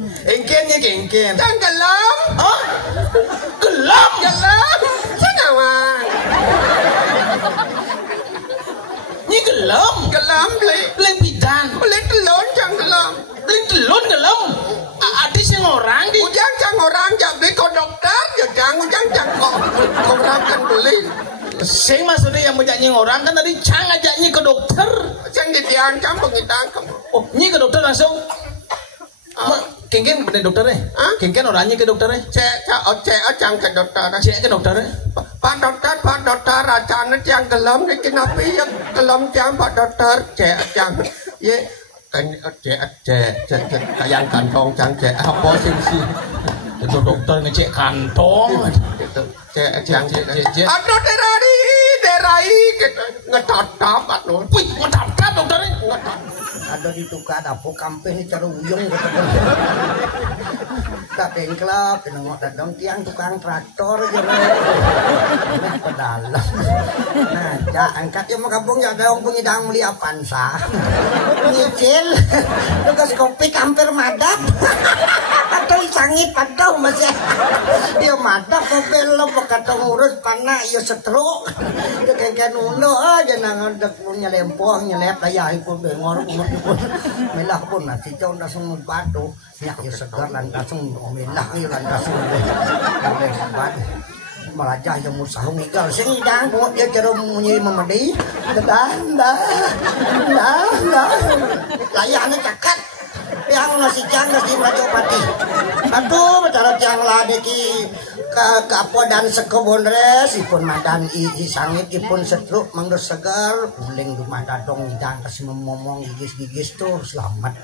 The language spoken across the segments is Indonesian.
Engken ya engken. Cang gelam. Hah? Gelam. Gelam. Cang awang. Ni gelam. Gelam beli. Beli bidan. Beli telur cang gelam. Beli telur gelam. Ada sing orang di. Ujang cang orang jak beli kau dokter. Ya cang ujang kok orang kan beli. Sing maksudnya yang menyanyi orang kan tadi cang ajaknya ke dokter. Cang di tiang cang pengitang kamu. Oh, ni ke dokter langsung. Kengken bener dokternya? Kengken orangnya ke dokternya? Cang ke dokter. Cek ke dokternya? Pak dokter, acana cang gelam ni kenapa ya gelam cang Pak dokter? Cang, ye kan cek kayang kantong cang cek apa sih? Itu dokter ngecek kantong. Cang. Aduh derai ngetotap aduh. Wih, ngetotap dokternya? Ada di tukar dapur kampung ni cara uyung kata tak tengklap nengok dadong tiang tukang traktor je nah pedalam nah jak angkat dia mau kampung ya ada orang pengidang beli Avanza nyicil tugas kopi hampir madap atau sangit padau masih dia madap mobil lo kata ngurus panak ya setruk dia kayak nuno aja nang punya lempong nyelep daya pun bengor melah pun nasi jauh langsung batu nyak ya segar lan langsung melah ya lan langsung boleh sebat malajah yang musahung igal sing dang buat dia cara munyi memedi dan layaknya cakat yang nasi jang nasi raja pati aduh bicara tiang lade ki kapo dan sekebon res ipun madan i sangit ipun setruk mangdos segar uling rumah dadong dan kasih ngomong gigis tuh selamat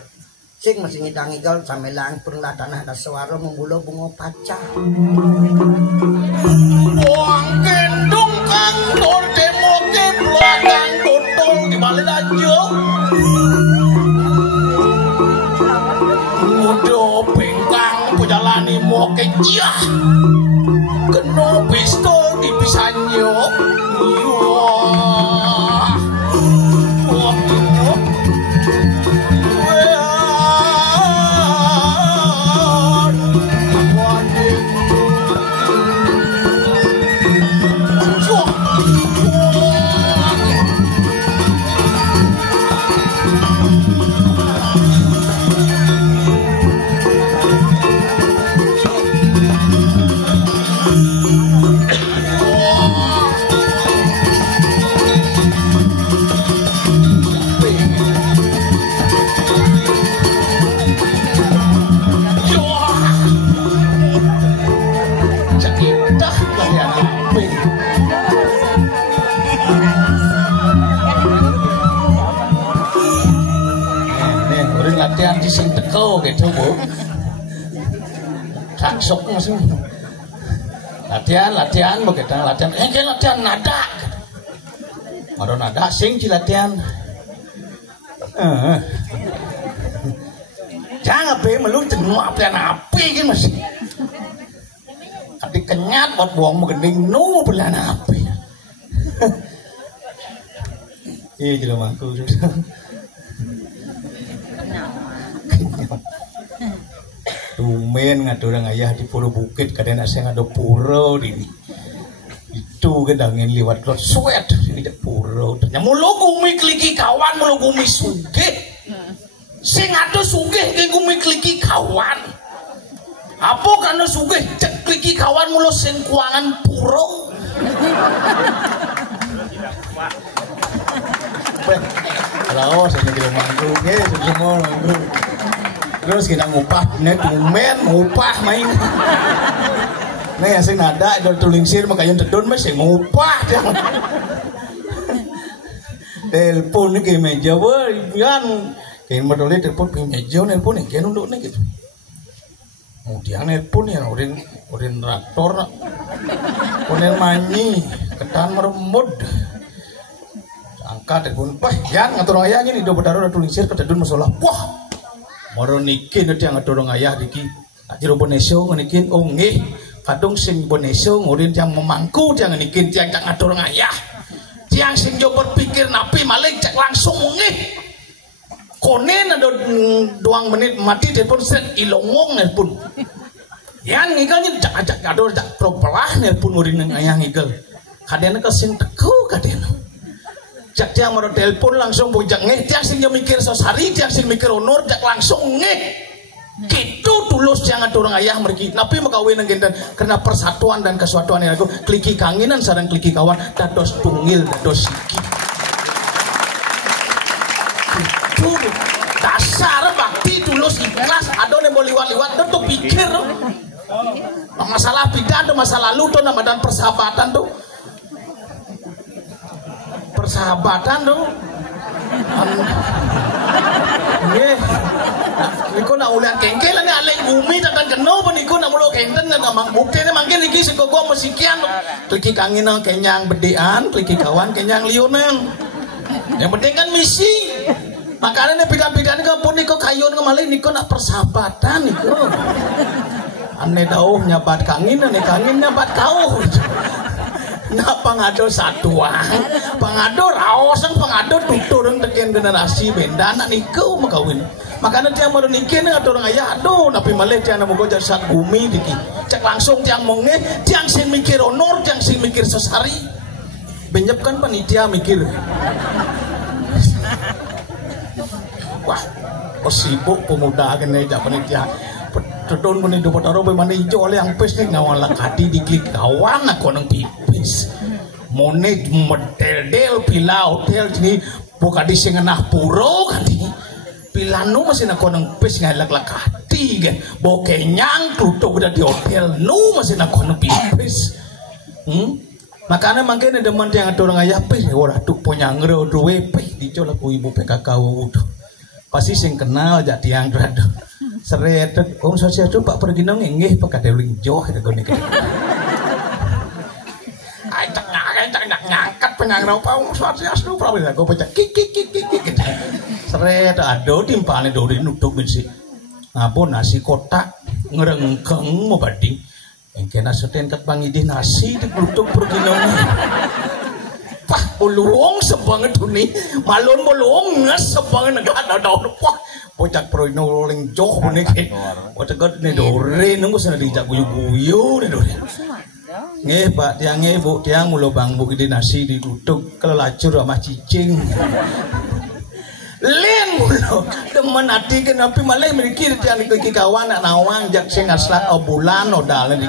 sing masih ngidang igal sampai lang pun lah tanah dan suara membuluh bunga pacar uang gendong kantor demo ke belakang dotong di balik aja udah bengkang pujalani mau kejah kena pistol di pisanyo latihan di sing teko gitu bu raksok masih latihan begitu latihan nada baru nada sing di latihan jangan be melu jenuh api gitu masih adik kenyat buat buang menggending nu belian api iya jenuh aku Tumen ngadorang ayah di pura bukit kadang saya ngado pura ini itu gedangin liwat lot suet di pura ternyata mulu gumi kliki kawan mulu gumi sugih sing ngado sugih ke gumi kliki kawan apa kan sugih cek kliki kawan mulu sing kuangan pura halo saya jadi manggung semua manggung terus kita ngupah net tumen ngupah main nah yang sing nada dari tulingsir makanya tedon masih ngupah telepon nih kayak meja boy kan kayak modalnya telepon kayak meja telepon nih kayak nunduk nih gitu kemudian telepon ya urin traktor urin manyi ketan meremut angkat telepon wah yang ngatur ayah ini udah berdarah tulingsir ketedon masalah wah moro niki nanti yang ngedorong ayah diki ajero boneso ngenikin oh nggih kadung sing boneso ngurin yang memangku yang ngenikin yang ngadorong ayah tiang sing jo berpikir napi maling cek langsung nggih konen ada 2 menit mati telepon set ilongong nelpon yan ngigalnya jak kado jak propelah nelpon murid nang ayah ngigal kadena kesing teku kadena jak dia mau telepon langsung bojak ngeh dia sing mikir sosari dia sing mikir honor jak langsung ngeh gitu tulus jangan turun ayah mergi tapi makawin nang genten karena persatuan dan kesatuan yang aku kliki kanginan sareng kliki kawan dados tungil dados siki itu dasar bakti tulus ikhlas ada yang mau liwat-liwat tuh pikir masalah bidan tuh masa lalu tuh nama dan persahabatan tuh Niko na ulian kengkelan ni alay umi tatang keno pa niko na mulo kenten na namang bukti na mangkin niki si gogo musikian kliki kangin ng kenyang bedean kliki kawan kenyang liunan yang penting kan misi makanya ni pidan-pidan ka pun niko kayon ngamalay niko na persahabatan niko ane daw nyabat kangin ane kangin nyabat kau na pangado satuan pangado raosan pangado tuturang tekian generasi benda anak nikau makawin makanya dia mau nikah nih atau orang ayah aduh tapi malah dia nak mau jadi gumi diki cek langsung dia monge dia sing mikir honor dia sing mikir sesari benjepkan panitia mikir wah kok sibuk pemuda kena jak panitia Tudon pun hidup taruh bagaimana hijau oleh yang pes nih ngawal kadi diklik kawan aku nang pipis monet medel pila hotel ini buka di sengenah puro kadi pila nu masih nak nang pes ngalak kadi kan bawa kenyang tutup udah di hotel nu masih nak nang pipis makanya makanya demen yang ada orang ayah pes orang tuh punya ngero duwe pes dicoba ku ibu PKK udah pasti sing kenal jadi tiang rada seret sosial tu pak pergi nang ngeh pak kadeling joh ada gone ai tak ngangkat penyangrau pau sosial tu problem aku baca kik seret ado timpane dori nutuk bensi ngapun nasi kotak ngerengkeng mau bading engke nasuten kat bangide nasi di nutuk pergi nang pah bolong sebanget ni malon bolong nges sebanget negara daun wah bocak pro noling joh ni ke bocak god ni dore nunggu sana dijak guyu ni dore ngeh pak tiang ngeh bu tiang mulo bang bu ide nasi ditutup kalau lacur sama cicing len mulo teman hati kenapa malah mikir tiang iki kawan nak nawang jak sing aslat bulan odal ni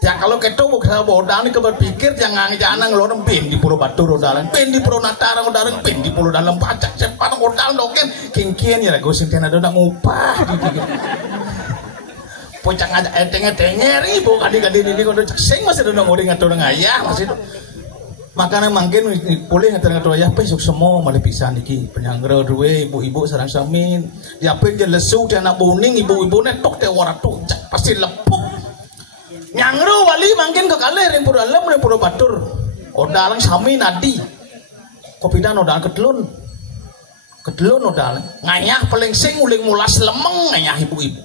yang kalau kita bukan bodang ni keberpikir jangan jangan ngelorong pen di Pulau Batu rodalan pen di Pulau Natara rodalan pen di Pulau Dalam pacak cepat rodalan doken kengkian ya gue sinten ada nak ngupah di pocak ngajak eteng-etengnya ribu kadi-kadi ini kalau sing masih ada ngoreng atau ngayah masih itu makanya mungkin boleh ngatur ayah besok semua malah bisa niki penyanggara dua ibu-ibu sarang samin diapin dia lesu dia anak buning ibu-ibu netok teh waratu pasti lepuk nyangru wali mungkin ke kali yang pura alam yang pura batur odalang sami nadi kopidan odal ketelun odal ngayah paling sing uling mulas lemeng ngayah ibu-ibu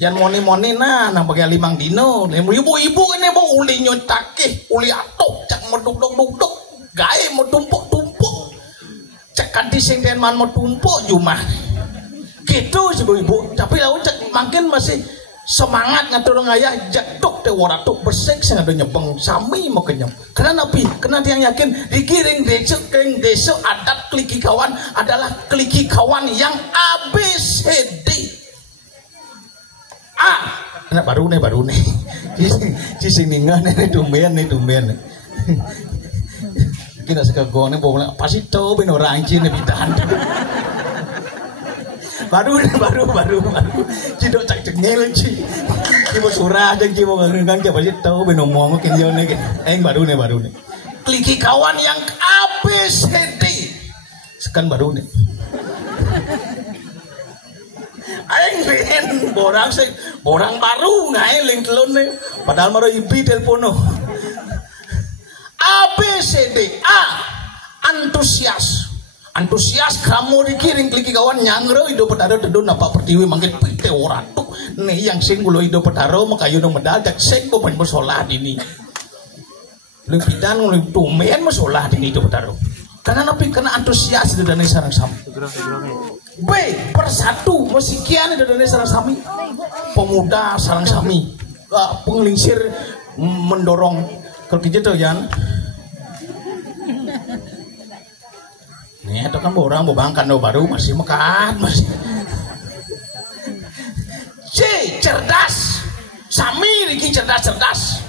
yang moni nah pakai limang dino ibu-ibu ini mau uli nyontakih uli atok cak meduk gae mau tumpuk cak kanti sing den man mau tumpuk jumah gitu ibu-ibu tapi lalu cak makin masih semangat ngatur ngayah jatuh teh waratuk bersek sing ada nyebeng sami mau kenyam karena nabi karena dia yakin dikiring desa adat kliki kawan adalah kliki kawan yang ABCD anak baru nih cising ningan nih tumben kita sekagone bawa pasti tahu ben orang cina bidan baru cidok cak cengel ci kibo surah dan kibo ngang siapa sih tahu benomong mungkin jauh nih baru nih kliki kawan yang ABCD sekan baru nih aing borang baru ngai link telun nih padahal maro ibi telepono ABCD A antusias kamu dikiring kliki kawan nyangro hidup petaro tedun apa pertiwi manggil pite oratu nih yang sing gulo hidup petaro makayu no medal jak sing boban bersolah dini lu pidan lu tumen bersolah dini hidup petaro Karena napi kena antusias di dana sarang sami. B persatu musikian di dana sarang sami. Pemuda sarang sami. Penglingsir mendorong kerja tuh Yan. Nih itu kan orang mau bangkan baru masih makan masih. C cerdas. Sami Riki cerdas.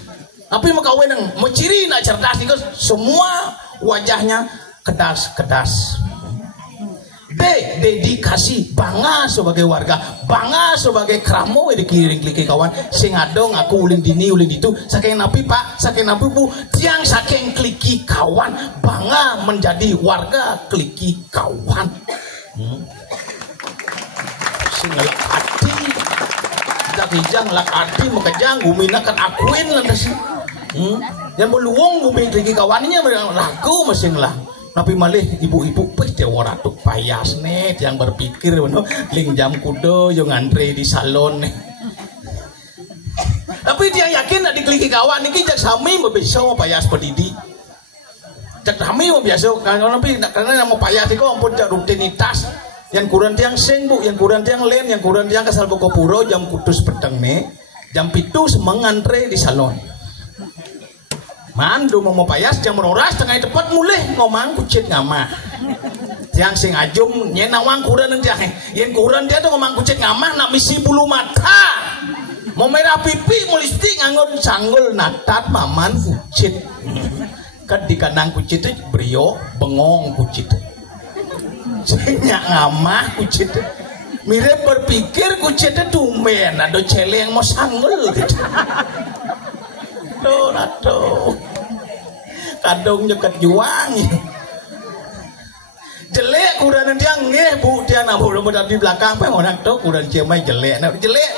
Tapi makawin yang menciri nak cerdas itu semua wajahnya kedas. D dedikasi, bangga sebagai warga, bangga sebagai kramo di kiri kawan sing adong aku ulin dini ulin itu saking napi Pak saking napi Bu tiang saking kliki kawan bangga menjadi warga kliki kawan sing ngelak hati kita kijang ngelak hati makajang guminakan akuin lantas yang meluang gumi kliki kawannya lagu masing lah. Tapi malih ibu-ibu pes dewa ratu payas nih yang berpikir bener ling jam kudo yang ngantri di salon nih. Tapi dia yakin nak dikliki kawan nih cak sami mau payas pedidi. Cak sami mau biasa karena mau payas itu ampun cak rutinitas yang kurang tiang sing Bu yang kurang tiang len yang kurang tiang kesal Bokopuro jam kudus peteng nih jam pitu semengantri di salon. Mandu mau payas jam roras tengah tepat mulai ngomong kucit ngamah yang sing ajum nyenawang kurang nang jahe yang kurang dia tuh ngomong kucit ngamah nak misi bulu mata mau merah pipi mau lipstik nganggur sanggul natat maman kucit kan di kandang kucit itu brio bengong kucit nyak ngamah kucit mirip berpikir kucit itu tumben ada cele yang mau sanggul gitu. Aduh, kadung nyeket juang jelek kurang dia ngeh Bu dia nak belum di belakang apa orang tuh kurang ciamai jelek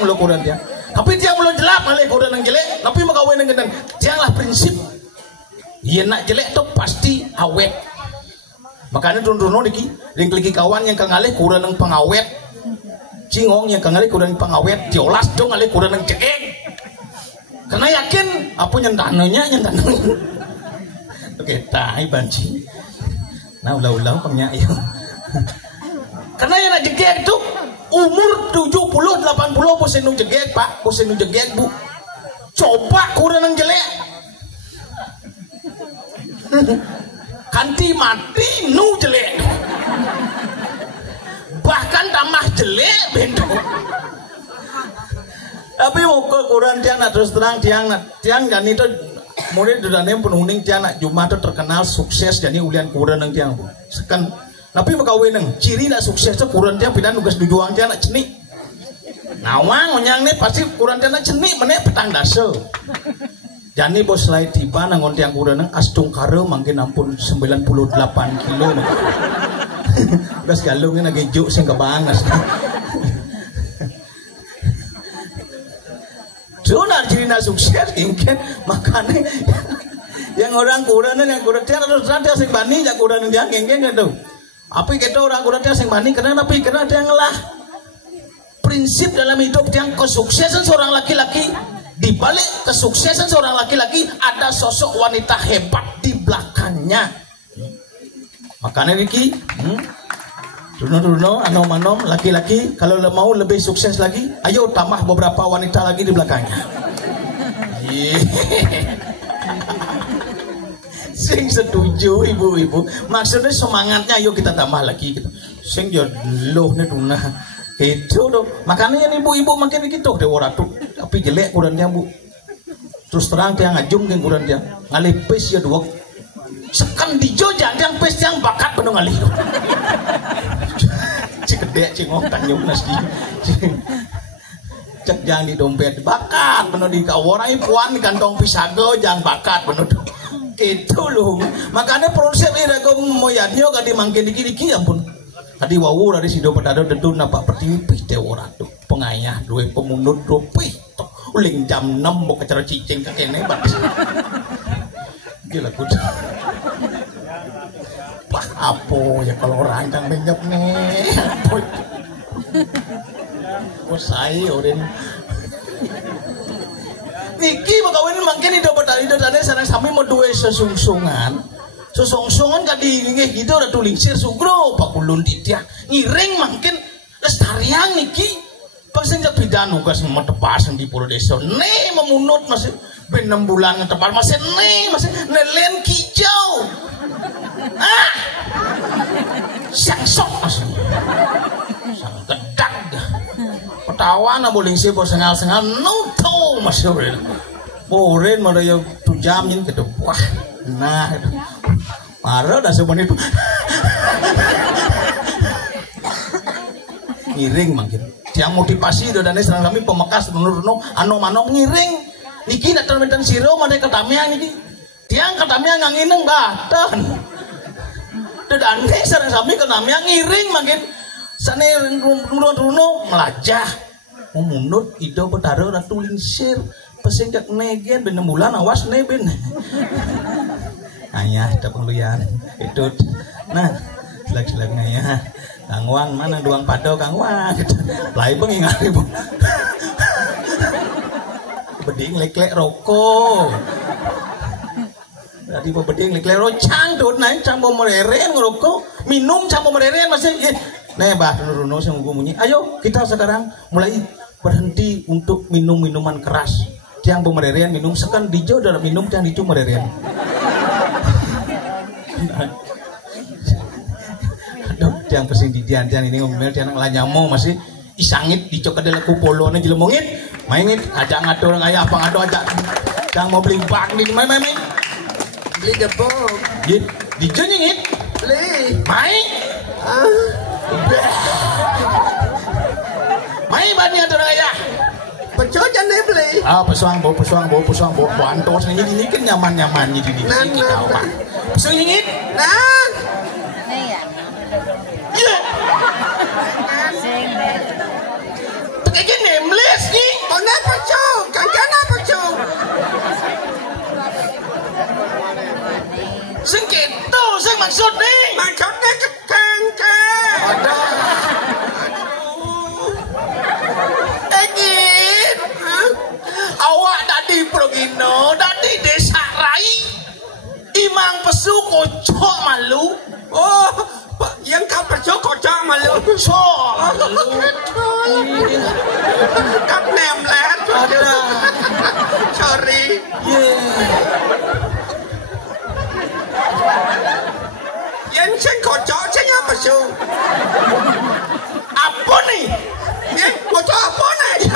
mulu kurang dia tapi dia belum jelek malah kurang yang jelek tapi makawin dengan dia lah prinsip iya nak jelek tuh pasti awet makanya turun lagi lagi kawan yang kangalih kurang yang pengawet cingong yang kangalih kurang yang pengawet diolas dong ngalih kurang yang jelek karena yakin apa nyentananya oke tai banci nah ulah pengnya ya karena yang nak jegek tuh umur 70 80 posen nu jegek Pak posen nu jegek Bu coba kurang yang jelek kanti mati nu jelek bahkan tamah jelek bentuk. Tapi mau kurang tiang nak terus terang tiang dan itu mulai dari penuning tiang nak Jumat itu terkenal sukses jadi ulian kurang nang tiang sekan tapi makawin nang ciri nak sukses itu kurang tiang pindah nugas dijuang tiang nak cenik nawang onyang nih pasti kurang tiang nak cenik mana petang dasa jadi bos lain tiba nangon tiang kurang nang astung karo mungkin ampun 98 kilo gas galungnya lagi juk sing kebangas Sudah cerita sukses mungkin makanya yang orang kurang tiang terus nanti asing bani jak kurang tiang geng gitu. Apa kita orang kurang tiang asing bani karena tiang lah prinsip dalam hidup tiang kesuksesan seorang laki-laki di balik kesuksesan seorang laki-laki ada sosok wanita hebat di belakangnya. Makanya Niki Duno, anom laki-laki kalau mau lebih sukses lagi, ayo tambah beberapa wanita lagi di belakangnya. Sing setuju ibu-ibu, maksudnya semangatnya ayo kita tambah lagi gitu. Sing jodoh nih Duna, itu dong. Makanya ibu-ibu makin gitu deh orang tuh, tapi jelek kurangnya Bu. Terus terang tiang ngajung kan kurangnya, ngalipis ya dua. Sekan dijo jangan pes yang bakat penuh ngalih. Gede cingong tanjung nasi cek jangan di dompet bakat penuh di kawarai puan di kantong pisago jangan bakat penuh gitu loh makanya proses ini aku moyanyo kadi mangkin diki ampun tadi wawu dari sido pedado dedun apa pertiwi dewa ratu pengayah dua pemunut dopi uling jam 6 mau kecara cicing kakene batas gila kuda apa ya kalau orang yang menyep nih apa saya orang Niki makawin mungkin itu bertali dari sana sami mau dua sesungsungan Sosong-songan kadi nggih gitu ada tulingsir sugro pakulun ditia ngiring mungkin lestariang niki pasang bidan nugas metepas di pulau desa ne memunut masih ben 6 bulan ngetepar masih nelen kijau sang sok masih sang gedang petawana boling sih sengal-sengal nuto masih boren mereka 2 jam ini gitu wah nah parah dah semuanya itu ngiring mungkin yang motivasi do dan serang kami pemekas menurut ano ngiring niki datang medan siro mana ketamiang niki tiang ketamiang ngangineng batan dan serang kami ketamiang ngiring mungkin sana runo melajah memunut ido betaro ratu lingsir pesingkat negen ben 6 bulan awas neben ayah tak penglian itu nah selagi ayah Kang Wang mana duang pado Kang Wang lain pengingat ibu beding lek rokok tadi beding lek rocang dot naik campur mereren ngerokok minum campur mereren masih nih bah runo yang bunyi ayo kita sekarang mulai berhenti untuk minum minuman keras yang pemererian minum sekan dijo dalam minum yang dicu mererian aduh yang pesing di dian ini ngomel dia nang lanyamo masih isangit dicok ada laku polone jelomongit maingit ajak ngatur ayah apa ngado ajak yang mau beli bak di main beli debong dijo nyingit beli main main bani atur ayah Peco jangan beli. Pesuang bo antos ini kan nyaman ini kita apa. Pesuang nyingit. Nah. Iya. Pakai nameless ni. Mana peco? Kan peco. Sengket tu seng maksud ni. Maksudnya kekengke. Ada. Awak tadi progino, tadi desa rai, imang pesu kocok malu. Oh, yang kau pesu kocok malu. Kocok. Kat nemlet. Ada. Sorry. Yang sen kocok saya pesu. Apa nih? Kocok apa nih?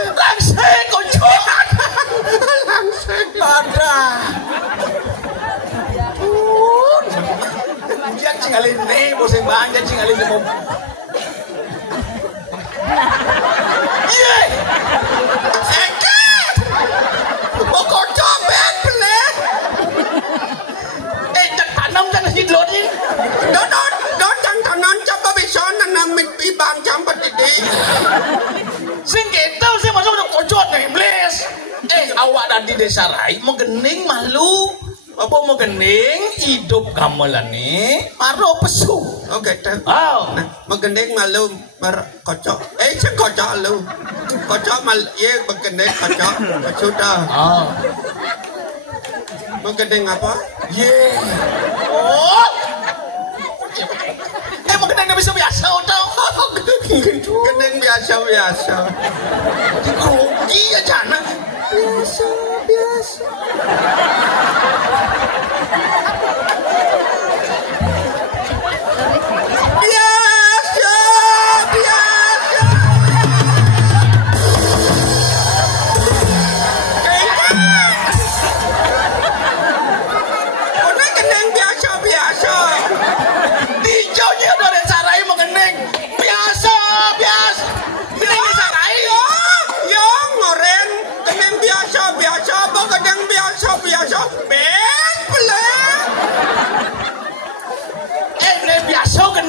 Langsung kocok. Langsung. Ada. Yang cingalin nih, bosan banyak cingalin di mobil. Iya. Eke. Mau kocok ben pelet. Tanam jangan hidlot ini. Don jangan tanam coba bisa nanam ibang campur ini. Sing kita sih masuk kocok nih, bless. Awak dari desa rai mau gening malu. Apa mau gening hidup gamelan nih, maro pesu. Oke, wow. Nah, mau gening malu kocok. Saya kocok lu. Kocok mal, ye begening kocok. Sudah. Oh. Mau gening apa? Oh. Mau gening biasa tau. Gening biasa. Grogi aja nak. Biasa.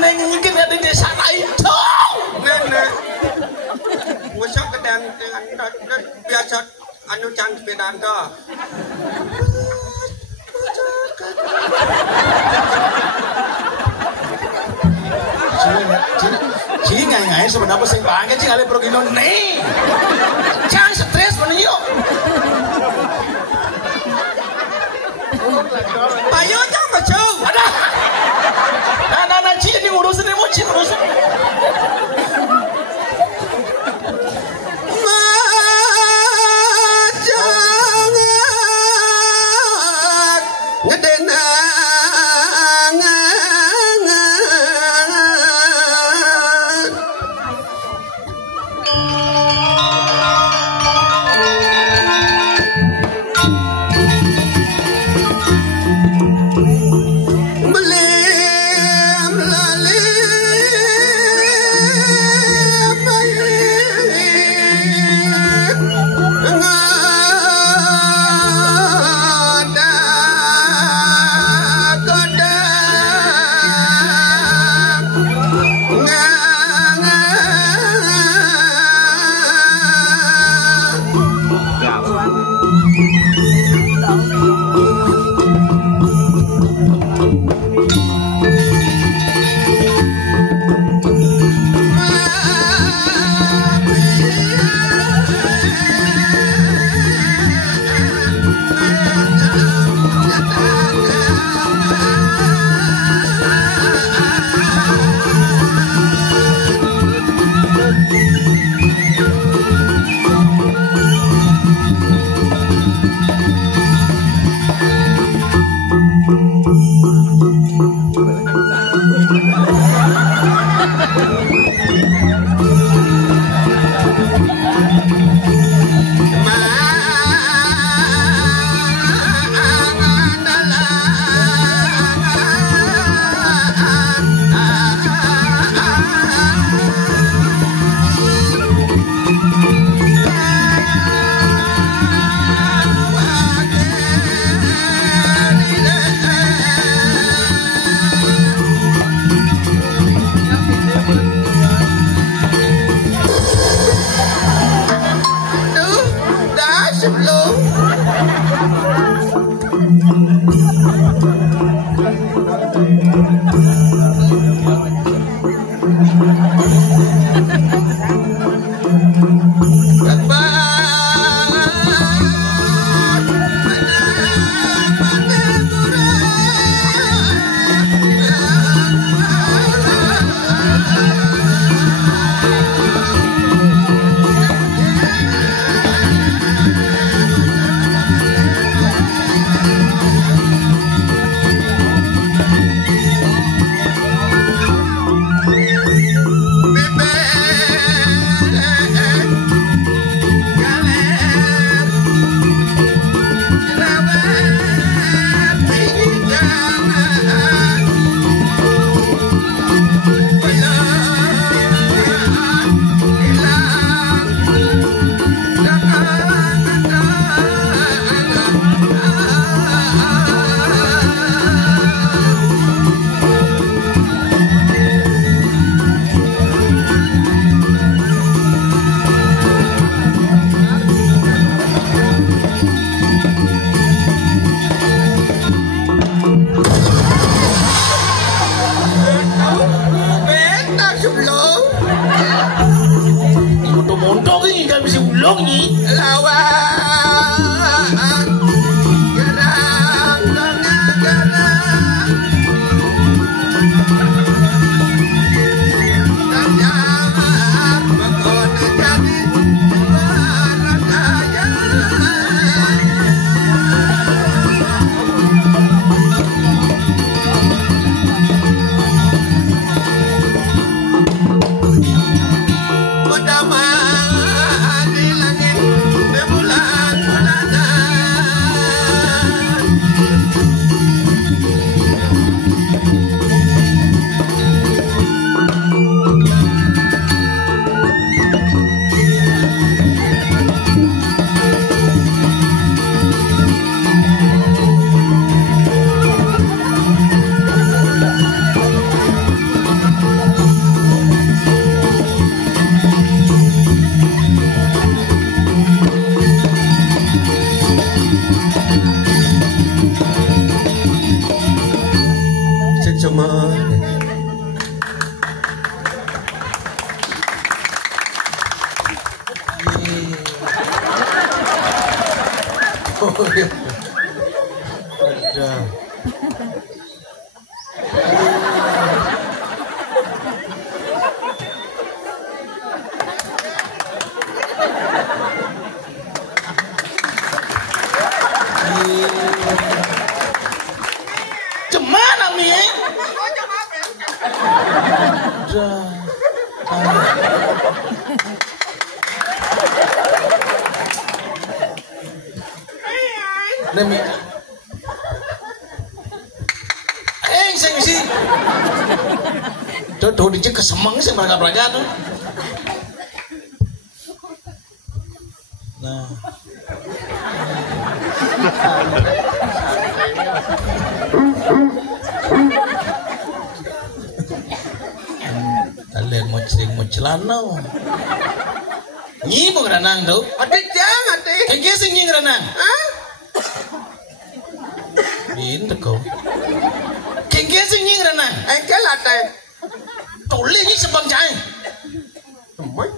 Mungkin ada di desa lain tuh. Nenek, musuh kedang dengan biasa anu cang sepedaan tuh. Cing ngai sebenarnya sing banget cing ale progino nih. Cang stres menyo. Payah sih terus. Ada. Demi. Saya mesti. Tuh dijek kesemeng sih mereka tuh. Nah. Kalian mau celana. Nyi mau ngeranang tuh? Adik jangan adik. Kayak sih nyi ngeranang. Hah? Bintu kau. Kayak sih nyi ngeranang. Engkel adik. Toleh nyi sebang cai. Semai.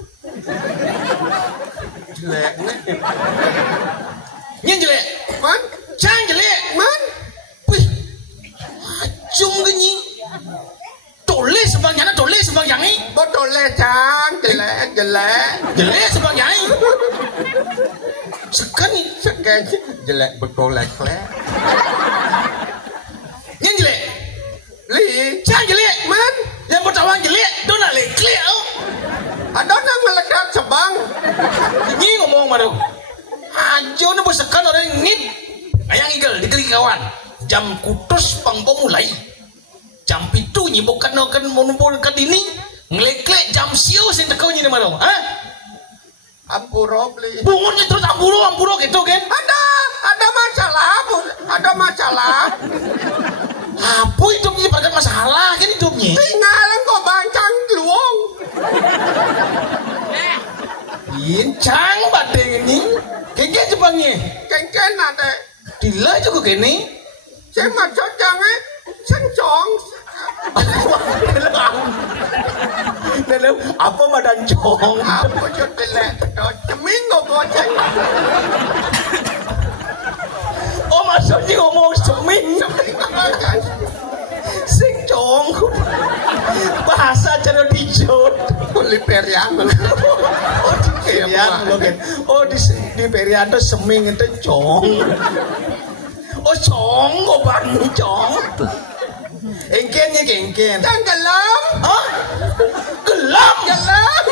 Jelek nih. Nyi jelek. Man? Cang jelek. Man? Wih. Acung ke nyi. Toleh sebang jana, toleh sebang jangi. Betul lecang, jelek. Jelek sebang jangi. Sekali. Jelek betul lek. Nyi jelek. Li. Cang jelek. Man? Yang bertawang jelek. Dona lekle. Ada nang meledak sebang. Nyi ngomong baru. Ajo na besekan orang ngit. Ayang igel dikeri kawan. Jam kutus pangpo mulai. Jam pitu nyi bukan menumpul ke dini. Ngelek-lek jam siu sing tekau nyi baru. Ha? Ampuro beli. Bungunnya terus ampuro gitu kan? Ada masalah. Apa hidupnya pada masalah kan hidupnya? Tinggalan kok bancang luong. Bincang badeng ini. Kayak Jepangnya. Kengken ada. Dila juga kene. Saya macam jangan sencong. Dalam apa madan cong? Apa jelek? Seminggu boceng. Oh maksudnya ngomong seminggu. Sing cong. Bahasa cara dijot. Kuli periang. Perian lo kan. Oh di perian tuh seming itu cong. Oh cong, oban cong. Engkennya kengken. Jangan gelam. Hah? Gelam. Jangan.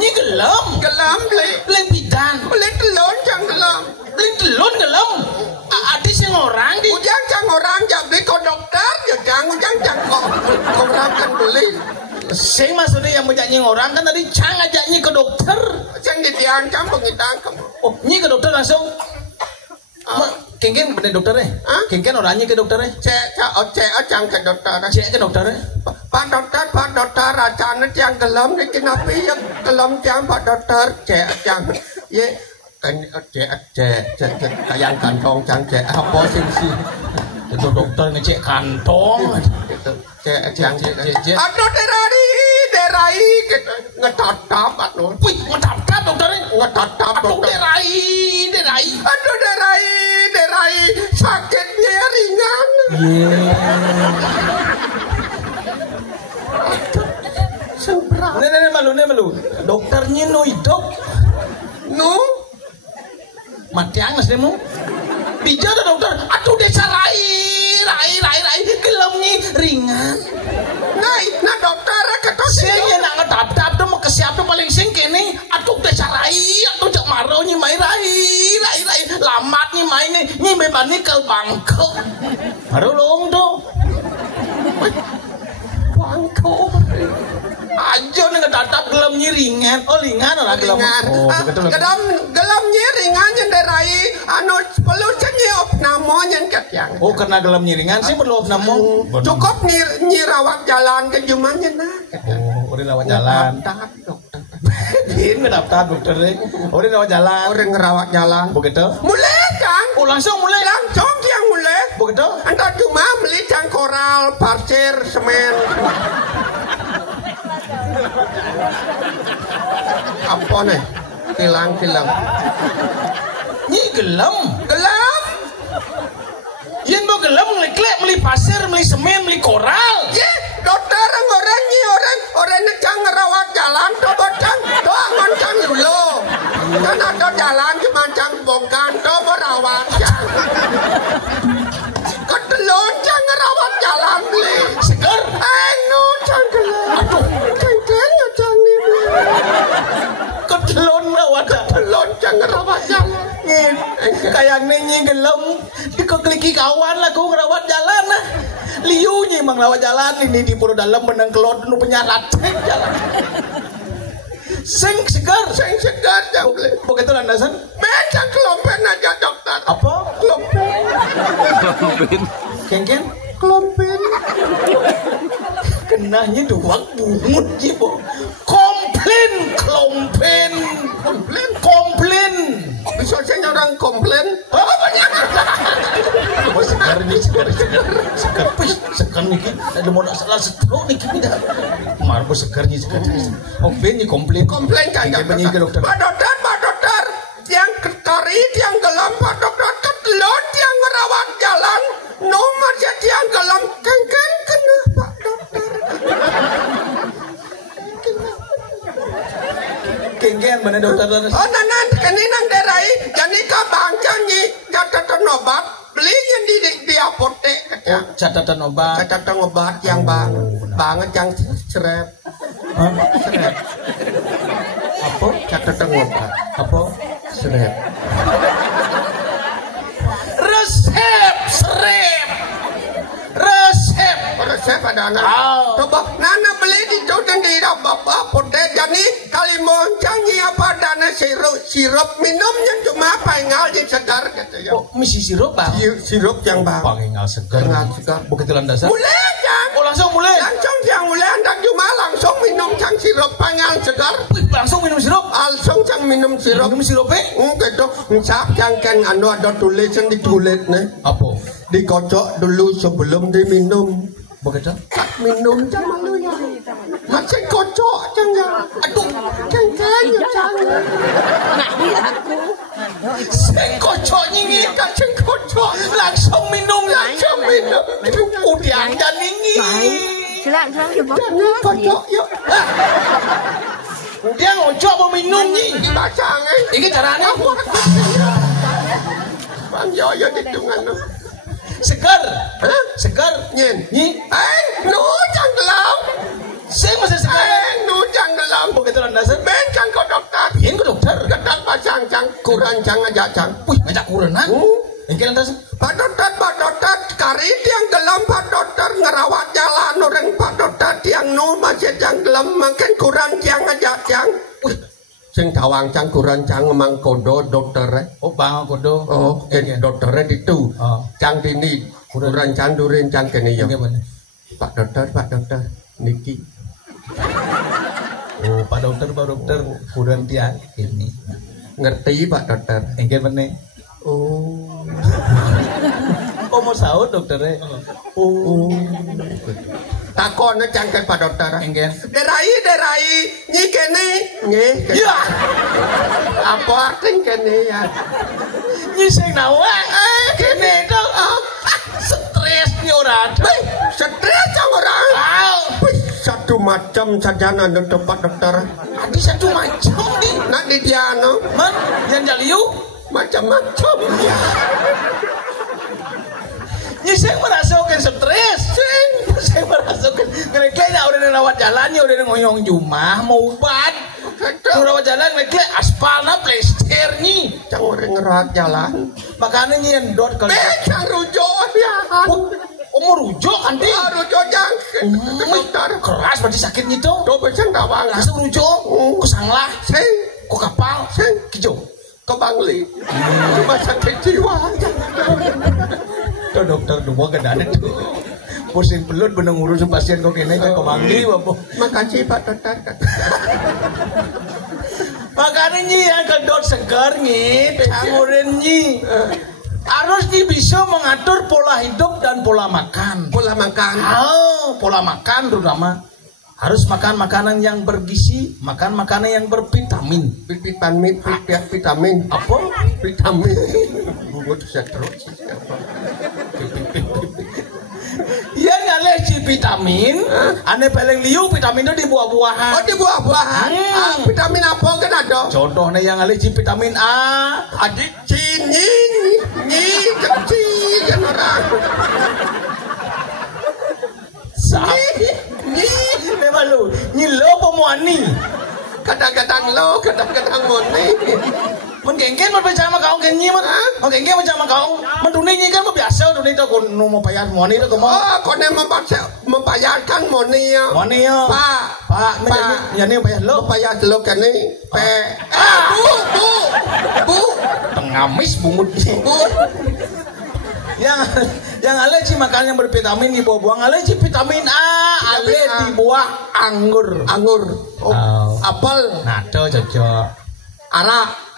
Ni gelam. Gelam beli. Leng bidan. Beli telur jangan gelam. Leng telon gelam. Ada sing orang di. Ujang jangan orang jangan beli kau dokter. Ujang kok orang kan beli. Sing maksudnya yang menyanyi orang kan tadi cang ajaknya ke dokter. Jangan diangkat pengidang kamu. Oh, nyi ke dokter langsung. Kengken bener dokternya? Kengken orangnya ke dokternya? Cek jangan ke dokter. Cek ke dokternya? Pak dokter, acana yang gelam ni kenapa ya gelam yang Pak dokter? Cek jangan. Ye, cek kayang kantong jangan cek apa sih? Itu dokter ngecek kantong. Cek. Aduh derai ngetatap aduh. Wih, ngetatap dokternya? Ngetatap dokter. Derai. Aduh derai sakitnya ringan. Nenek malu. Dokternya no hidup. No. Mati angas demu. Bicara dokter. Aduh desa rai. Gelamnya ringan. Nah dokter ketos. Saya nak ngetap-tap tu mau kesiap tu paling sing kene. Aduh desa rai. Aduh jak maro ni mai rai. Lamat ni mai ni beban ni ke bangko. Baru long tu. Bangko. Ajo ni ngetatap gelamnya ringan. Oh ringan orang gelam. Oh betul. Gelamnya ringannya derai. Anu perlu nyiop namanya yang. Oh karena gelamnya ringan sih perlu namo. Cukup rawat jalan ke jumanya nah. Oh udah rawat jalan. Dokter. Ini ngedaftar dokter deh. Udah rawat jalan. Orang ngerawat jalan. Begitu? Mulai kan? Oh langsung mulai. Langsung yang mulai. Begitu? Anda cuma beli cang koral, pasir, semen. Apa nih? Kilang. Ini gelam. Yen mau gelam ngeklek beli pasir, beli semen, beli koral. Ye, dokter orang cang ngerawat jalan, doangan cang dulu. Kan ada jalan cuma cang bongkan, merawat cang. Ketelun cang ngerawat jalan beli. Seger. Anu cang gelam. Aduh, cang cang ni beli. Ketelun rawat. Ketelun kayak nenyi gelem dikekliki kawan lah ku ngerawat jalan nah liunya emang lawat jalan ini di pura dalam benang kelot nu penyarat jalan sing segar jangan begitu landasan bencang kelompen aja dokter apa kelompen kengken kelompen kenanya doang bungut jibo komplain kelompen komplain bisa saya orang komplain oh banyak oh segar nih segar nih ada mau salah stroke nih kita marbo segar oh ben komplain kan dokter Pak dokter yang kari yang gelam Pak dokter ketelot yang ngerawat jalan nomor jadi yang gelam kengken kena Pak dokter kengken mana dokter oh nanan kini nang derai jadi kabang janji catatan obat belinya di apotek catatan obat yang banget yang serep apa catatan obat apa serep resep ada anak coba nana beli di jodoh di bapak potek jadi kalimon canggih apa dana sirup minumnya cuma pengal di segar gitu ya misi sirup bang sirup yang bang pengal segar begitu landasan mulai kan langsung mulai yang mulai anda cuma langsung minum cang sirup pengal segar langsung minum sirup cang minum sirup gitu ngecap yang kan ada tulisan di kulit nih apa dikocok dulu sebelum diminum begitu minum jangan malu ya masih kocok jangan aduh jangan Sing kocok nyingi kacang kocok langsung minum udah dan ini. Silang kocok yuk Dia ngocok mau minum nih. dipasang Ini caranya Bang Yoyo ditungan segar. Segar. nyen Nyi. nu janggelam Saya masih segar. nu janggelam Begitu landasan. bencang ke dokter Ini ke dokter. gedang pasang cang kurang cang aja cang Wih, ngajak kurenan. Ini landasan. Pak dokter, kari tiang gelam Pak dokter ngerawat jalan orang Pak dokter tiang nu masih tiang gelam makin kurang tiang aja tiang. Wih, sing tawang cang kurang cang emang kodo dokter. Oh, bang kodo. Oh, dokternya itu. Oh. Cang dini kurang cang durin cang kene ya. Bagaimana? Pak dokter, niki. Oh, Pak dokter, kurang tiang ini. Ngerti Pak dokter. Engke meneh. Oh. Oh, mau sahur dokternya. Oh. Takone cang ke Pak dokter. Engke. Derai, nyi kene. Nggih. Ya. Apa artin kene ya? Nyi sing nawa. Kene dong. Stres nih orang. Stres cang orang. Wih, satu macam sajana untuk Pak dokter. Adi satu macam nih. Nak di diano Man, yang jaliu. macam-macam. Nyi sing merasakan stres. Sing merasakan. Kayaknya udah rawat jalannya, udah ngoyong jumah, mau ubat. Rawat jalan, mereka aspalnya plester nih. Cang orang ngerawat jalan. Makanya nyi yang dot kali. Cang rujuk ya. Oh, mau rujuk kan di? Rujuk cang. Dokter. Keras berarti sakitnya tuh. Do becang tawang. Langsung rujuk. Ke sanglah. Sing. Ke kapal. Sing. Kijau. Ke Bangli. Rumah sakit jiwa. Tuh dokter dua gak ada tuh. Pusing pelut bener ngurus pasien kok kene ke Bangli apa. Makasih Pak dokter. Makanya nyi yang kedot segar nyi, cangurin nyi. Harus nyi bisa mengatur pola hidup dan pola makan. Pola makan. Pola makan terutama. Harus makan makanan yang bergizi, makan makanan yang bervitamin. Vitamin. Apa? Vitamin. Buat bisa terus. Iya ngalih si vitamin. Ane paling liu vitamin itu di buah-buahan. Oh di buah-buahan. Vitamin apa kan ada? Contohnya yang ngalih si vitamin A. Adik cini, kecil kan orang. Ini malu. Ini lo pemuani. Kadang-kadang lo, kadang-kadang moni. Menggenggen mau bicara sama kau gengnya man. Menggenggen macam sama kau. Menduni kan biasa duni tu kau mau bayar money tu kau mau. Oh, kau ni membayarkan money ya. Money ya. Pak, yang ni bayar lo. Bayar lo kan ni. Bu. Tengamis bungut. Bu. Yang alergi makan yang bervitamin di buah-buah, alergi vitamin A, alergi di buah anggur. Apel. Nah, cocok. Arak.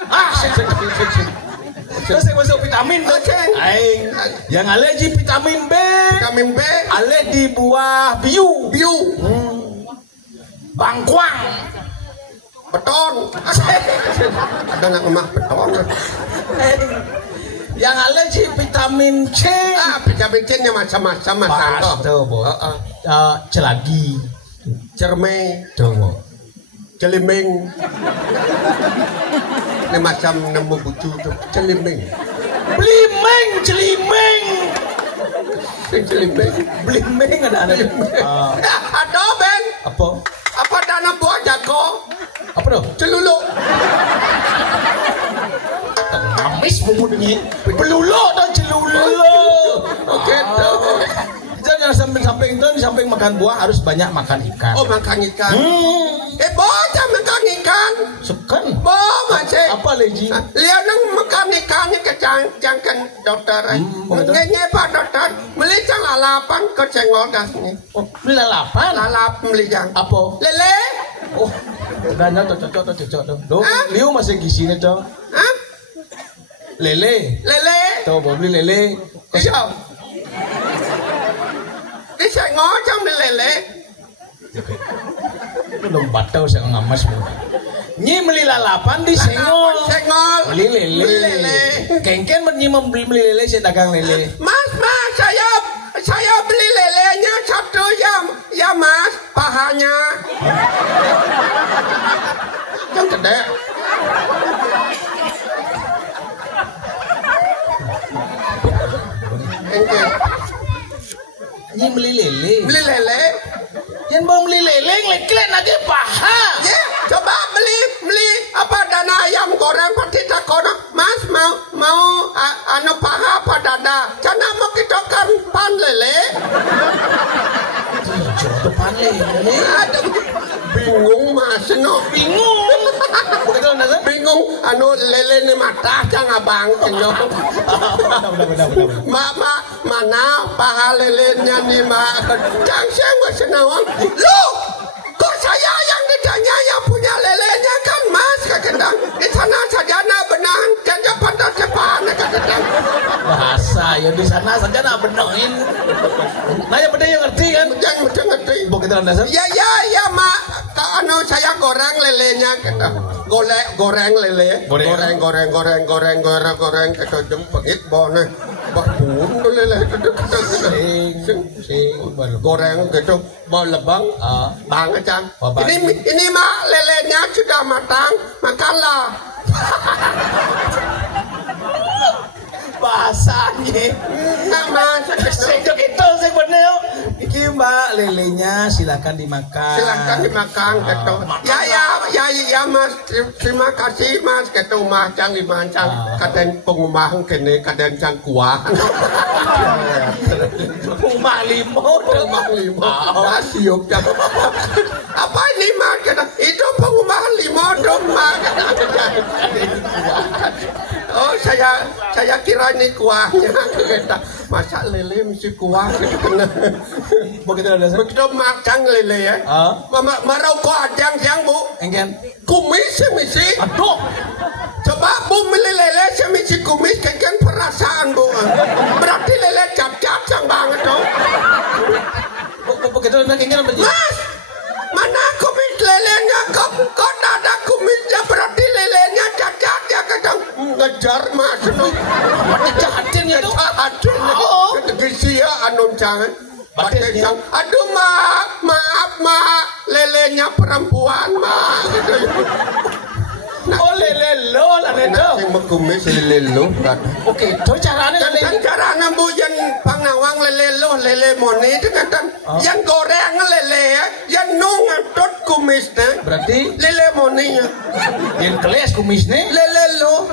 Terus yang masuk vitamin tuh. Yang alergi vitamin B. Alergi di buah biu. Bangkuang. Beton. Ada nak emak beton. Yang alergi vitamin C. Vitamin C nya macam-macam Pas tuh, Bo. Celagi, cerme, tuh, Bo. celiming. Ini macam nemu bucu tuh, celiming. Celiming. Beliming ada. Ada Ben. Apa dana buah jago? Apa tuh? Celuluk. Amis bungut ni. Peluluk tu celuluk. Oke tuh. Jangan samping itu di samping makan buah harus banyak makan ikan. Oh makan ikan. Bocah makan ikan. Sukan. Macam. Apa lagi? Lihat nang makan ikan ni kejangkan dokter. Ngenya Pak dokter. Beli cang lalapan ke cengol gas ni. Oh, beli lalapan? Lalap beli jang. Apa? Lele. Oh, dah cocok tu. Liu masih gizi ni tu. Lele. Tu beli lele. Iya. Di cengol jang beli lele. Belum batal saya ngamas mu. Nyi beli lalapan di Sengol. Beli lele. Kengken membeli lele saya dagang lele. Mas, saya beli lelenya satu ya Mas, pahanya. Yang gede. Nyi beli lele. Beli lele. Yang mau beli lele ngelek lagi paha. Ya, coba beli apa dana ayam goreng pati takono. Mas mau anu paha apa dada? Cana mau kita kan pan lele. Jodoh pan lele. Bingung Mas no. Bingung anu lele ni mata jangan abang kenyo. Mana paha lelenya ni Jang saya masih nawang. Lu, kok saya yang ditanya yang punya lelenya kan Mas kadang di sana saja nak benang jangan pada depan kadang. Bahasa ya di sana saja nak benahin. Nah yang beda yang ngerti kan? Yang betul ngerti. Begitu dasar. Ya mak. Anu saya goreng lelenya kadang. Goreng lele. Goreng kadang pengit bone. Bakun lele goreng gitu lebang bang aja ini mak lelenya sudah matang makanlah. Bahasanya sejak itu saya bener iki mbak lelenya silakan dimakan gitu ya Mas terima kasih Mas gitu macang dimancang kadang pengumahan kene kadang cang kuah rumah limo siup apa ini Mas itu pengumahan limo dong Mas oh saya kira ini kuahnya masak lele mesti kuah begitu makan lele ya marau kuah jang Bu engken kumis mesti aduh coba Bu beli lele mesti kumis kan perasaan Bu berarti lele cap-cap banget dong begitu engken Mas mana kumis lelenya kok ada kumisnya berarti lelenya cacat ya kadang ngejar Mas jahatin itu gizi ya anu jangan aduh maaf lelenya perempuan gitu. Oh lele lo lah itu yang mekumis lele lo oke itu caranya Bu yang pangnawang lele moni itu kadang yang goreng lele yang nungatot kumisnya berarti lele moninya yang keles kumisnya lele lo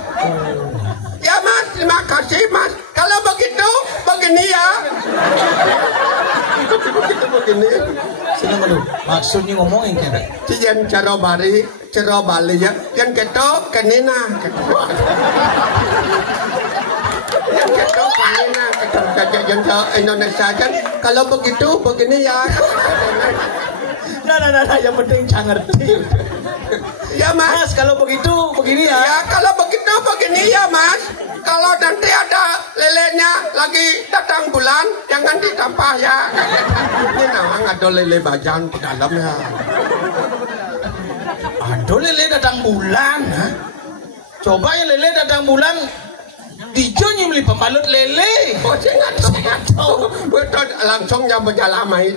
begini. Sino lu? Maksudnya ngomongin kira. Cian cara Bali ya. Yang ketok kenina. Yang ketok kenina. Ketok yang ke Indonesia kan. Kalau begitu begini ya. Nah, yang penting jangan ngerti. Ya mas, Kalau begitu begini ya. ya kalau begitu begini ya mas. Kalau nanti ada lelenya lagi datang bulan, jangan ditampah ya. Ini nawang ada lele bajan di dalam ya. Aduh lele datang bulan. Ha? Coba ya lele datang bulan. Dijo beli pembalut lele. Oh saya nggak tahu. Betul langsung yang menjalamai.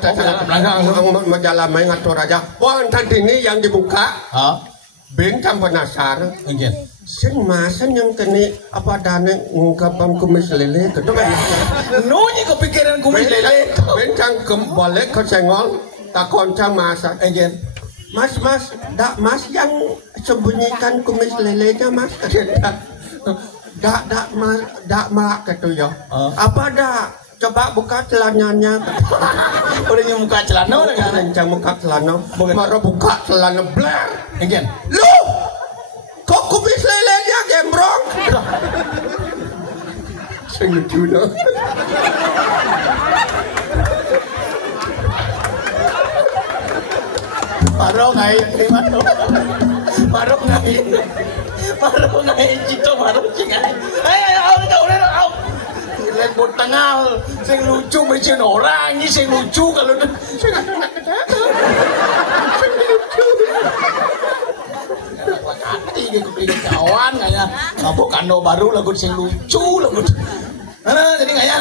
Menjalamai ngatur aja. Wah tadi ini yang dibuka. Hah? Bintang penasar. Again. Sen masan yang kini apa dana ungkapan kumis lele kedua. Nunyi kepikiran kumis lele. Bintang balik ke senggol takon cang masan. Again. Mas, mas yang sembunyikan kumis lelenya mas. Dak mak kata ya. Apa dak? Coba buka celananya. Udah buka celana udah kan? Kencang buka celana. Baru buka celana bler. Again. Lu, kok kumis lelenya gembrong? Sing lucu no. Maro ngai cito maro cingai. Ayo, lihat buat tengah, sing lucu macam orang, ini sing lucu kalau sing anak hati gitu kawan kayak apa kando baru lagu sing lucu lagu. Nah, jadi kayak.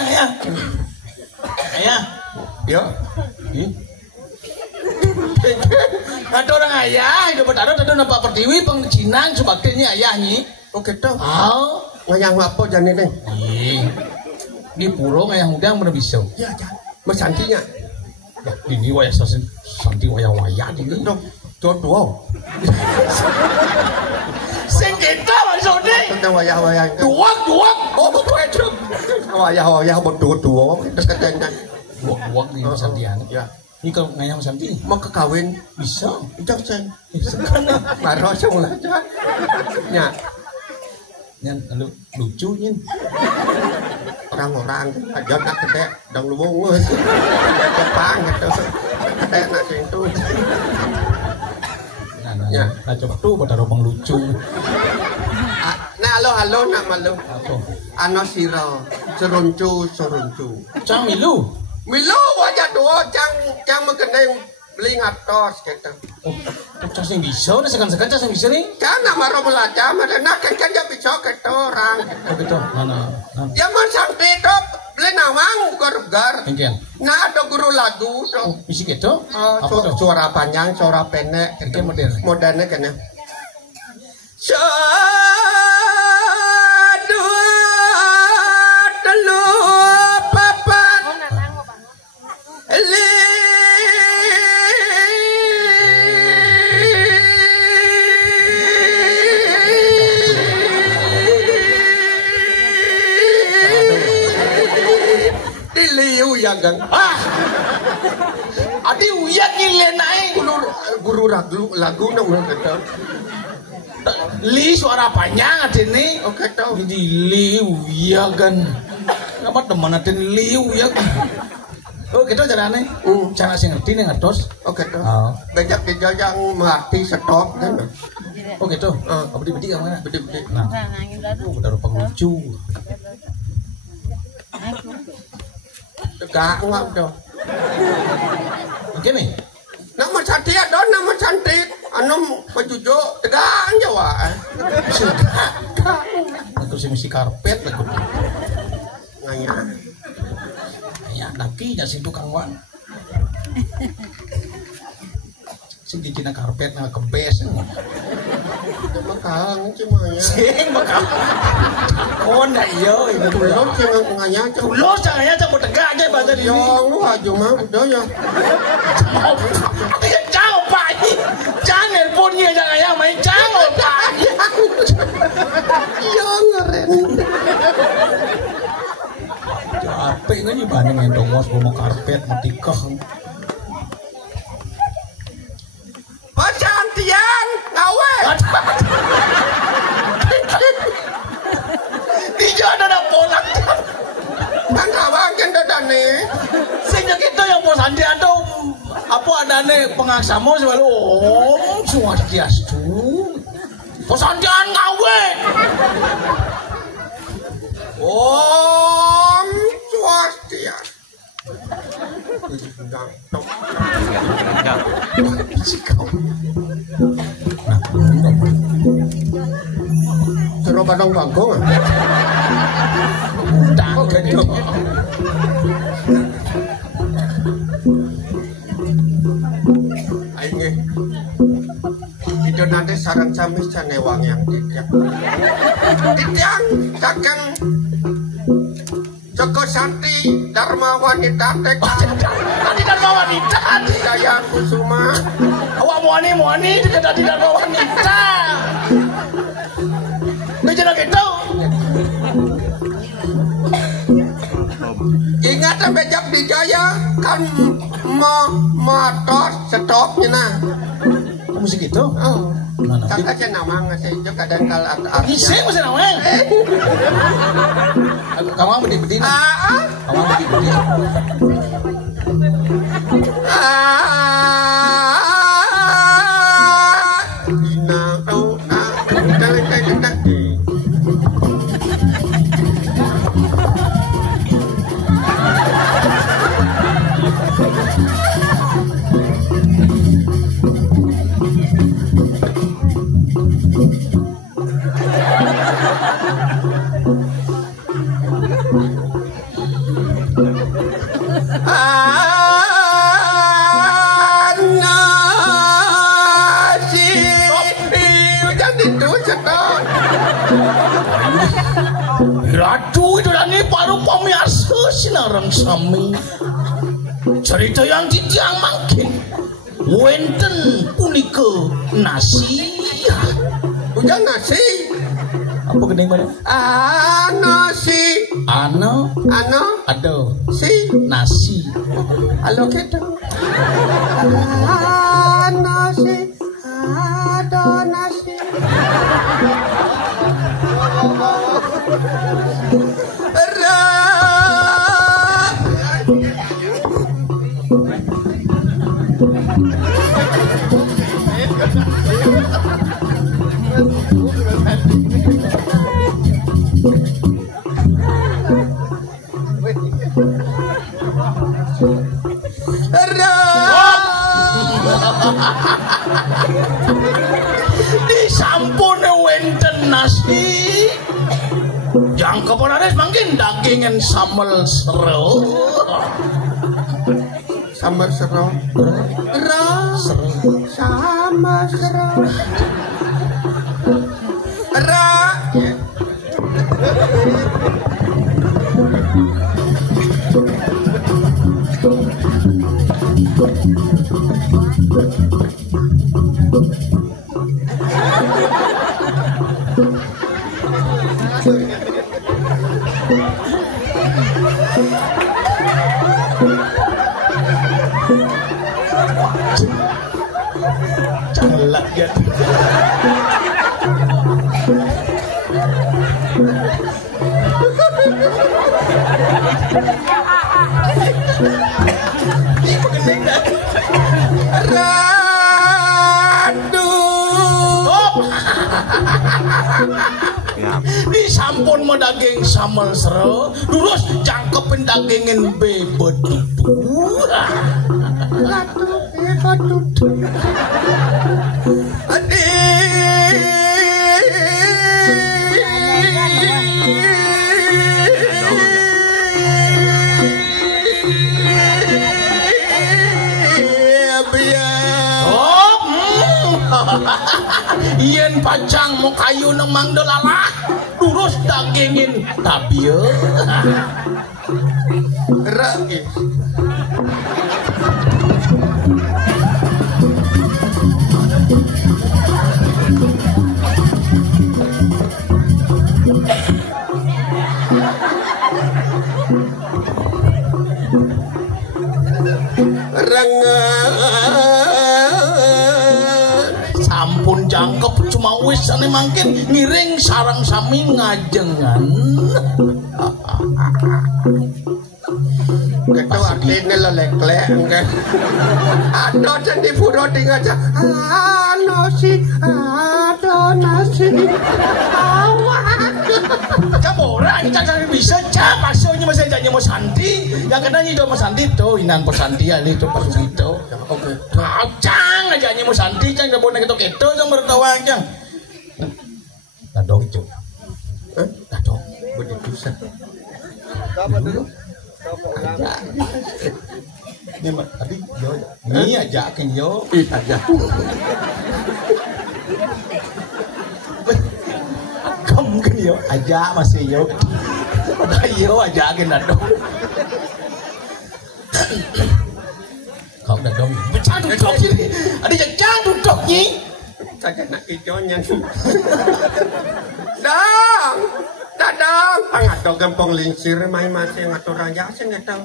Yo. Ada orang ayah, hidup ada nampak pertiwi pengcinang sebagainya ayahnya. Oke toh. Oh, Ngayang apa jane nih? Di puro ngayang udang bener bisa. Ya, Jan. Mesantinya. Ya, ini wayah santi wayah ini. Dong, tua. Sing kita maksudnya. Tentang wayah. Duak. Oh, betul itu. Wayah berdua. Deketan. Duak di Santian. Ya. Ini kalau ngayang Santi Mau kekawin bisa. Jangan sen. Bisa kan? Baru semula aja. Ya. Yang lucu nyin. Orang-orang aja nak kedek dang luwung. Jepang gitu. Kedek nak sing tu. Ya, coba tuh pada robang lucu. Nah, halo nak malu. Apa? Ano siro, seruncu. Cang milu. Milo wajah dua cang mengenai beli ngatos gitu. Oh, cang sing bisa, udah sekan cang sing bisa nih. Cang nak marah belajar, mana nak kan dia bisa gitu orang. Oh gitu, mana? Ya mas sampai itu beli nawang gar. Engken. Nah ada guru lagu tuh. Bisa gitu? Apa tuh? Suara panjang, suara pendek, Engken modern. Modernnya kan ya. Gang. Adi uyak ile naik Guru lagu nang kata. Li suara panjang ada nih. Oke tau. Jadi li uyak kan. Apa teman ada li uyak. Oh gitu caranya. Cara sing ngerti nih ngertos. Oke tau. Banyak dia yang mengerti stop kan. Oh gitu. Apa bedi-bedi kan mana? Bedi-bedi. Nah. Udah rupa lucu. Tegak ngap dong. Oke nih. Nama cantik ada nama cantik. Anu pejujo tegak aja wah. Aku sih mesti karpet lagu. Ngaya. Ya daki nya sing tukang wan. Sing dicina karpet na kebes. Makang cuma ya. Sing bakal. Oh na iyo itu Belum sih ngaya cuma. Lo saya aja mau tegak aja bahasa ini. Yang lu aja mah udah ya. Jangan pak, jangan nelponnya jangan ya main jangan pak. Iya ngeren. Capek nggak nih banding entong mos mau karpet mau tikah. nadane pengaksamo selalu Om Swastiastu. Pesantian ngawe. Om Swastiastu. Terus padang bangkong. Tangga itu. Ayo itu nanti sarang samis canewang yang tidak cakang Joko Santi Dharma Wanita Tadi Dharma Wanita Daya Kusuma awak muani di tadi Dharma Wanita bicara gitu ingat bejak di Jaya kan motor stopnya nah musik itu tak aja nama ngasih juga dan kal artinya isi musik nama kamu bedi-bedi kamu bedi-bedi Ratu itu dan ini baru pemirsa sinarang sami cerita yang ditiang makin wenten punika nasi udah nasi apa gening mana nasi ano ada si nasi halo kita nasi ada nasi disampun wenten nasi jangka penaris mungkin dagingan sambal seru sambal seru sambal seru Jalak ya. Disampun mau daging sambal seru terus cangkepin dagingin bebet itu yen pacang mau kayu nang mangdelalah terus dagingin tabieu ragi sampun jangkep cuma wis ane mangkin ngiring sarang sami ngajengan. Ketua atine lelek-lek kan. Ado cendi puro ding aja. Nasi, ado nasi. Awak. Cabora kita cari bisa cap asonya masih janji mau santi. Yang kena nyi mau santi tuh inan po santi ali tuh pas gitu. Oke. Cang aja nyi mau santi cang udah bonek itu yang bertawang cang. Dadong itu. Dadong. Begitu sah. Ini mah tadi yo. Ini aja kan yo. Aja. Mungkin yo aja masih yo. Yo aja kan dadong. Kau dadong. Pecah duduk ini. Ada yang cang duduk ni. Saya nak ijonya. Dang. Dadang. Pangato gampang lincir main masih ngatur raya sing ngetang.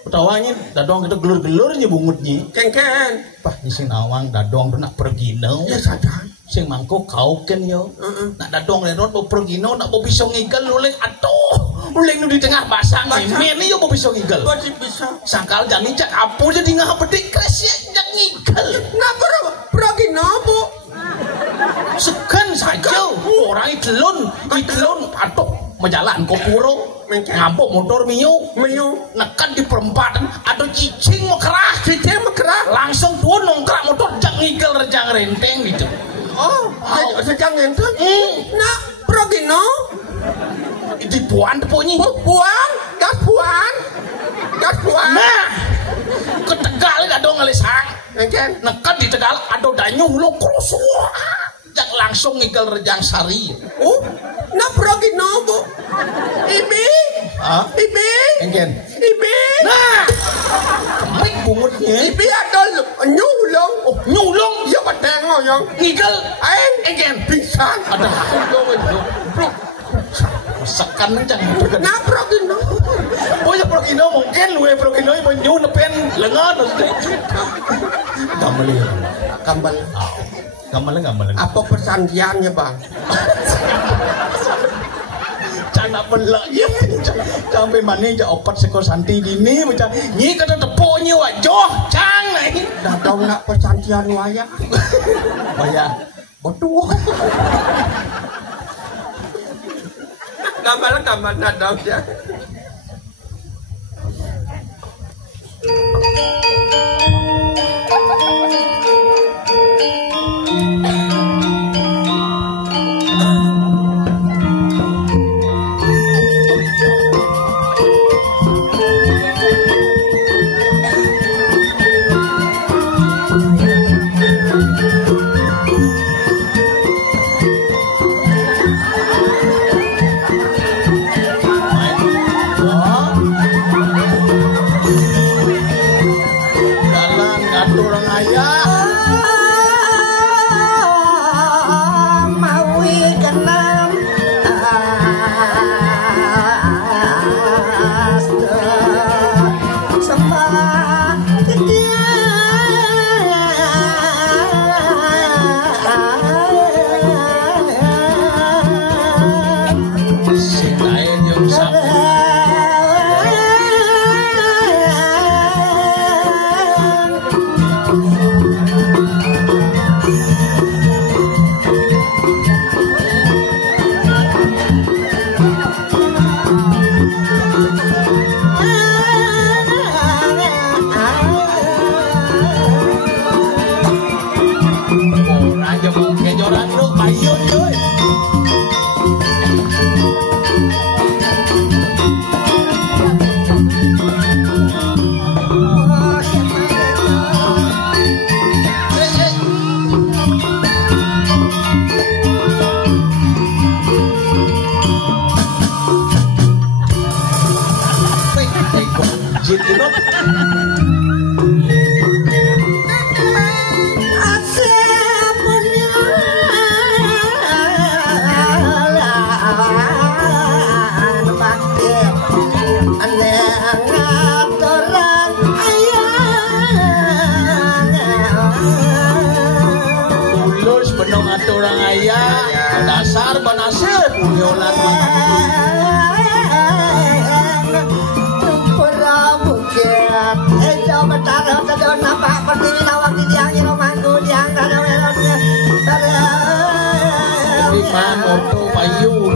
Petawannya dadong itu gelur-gelurnya bungutnya. Ken. Pah di sing awang dadong nak pergi no. Ya sadar. Sing mangko kau ken yo. Nak dadong lerot mau pergi no nak mau bisa ngigel luleng atuh. Luleng di tengah basang memen yo mau bisa ngigel. Bisa. Sangkal jani cak apu jadi ngah bedik kres ya jak ngigel. Nah pergi nopo. Sekan saja orang itlun atuh menjalan ke puro ngabuk motor mio nekan di perempatan ada cicing mekerah langsung tuh nongkrak motor jak ngigel rejang renteng gitu. Oh sejang renteng nah pergi no itu puan tepuknya gas puan nah ke Tegal ada ngelisang nekan di Tegal ada danyung lo krusua jak langsung ngigel rejang sari. Nah pergi no bu ibi engken ibi nah kemik bungutnya ibi ada nyulong ya bateng yang ngigel engken pingsan ada sekan jangan bergerak. Nah progino Oh ya progino mungkin lu progino yang menyu nepen lengan kambal apa persandiannya bang cana belak ya sampai mana aja opat sekor santi dini macam ni kata tepuknya wajoh cang nih datang nak persandian waya betul gambar datang ya Prabu Kadon nampak berdiri lawak di tiang ino mangku tiang kada melonnya. Di mana tuh Bayu?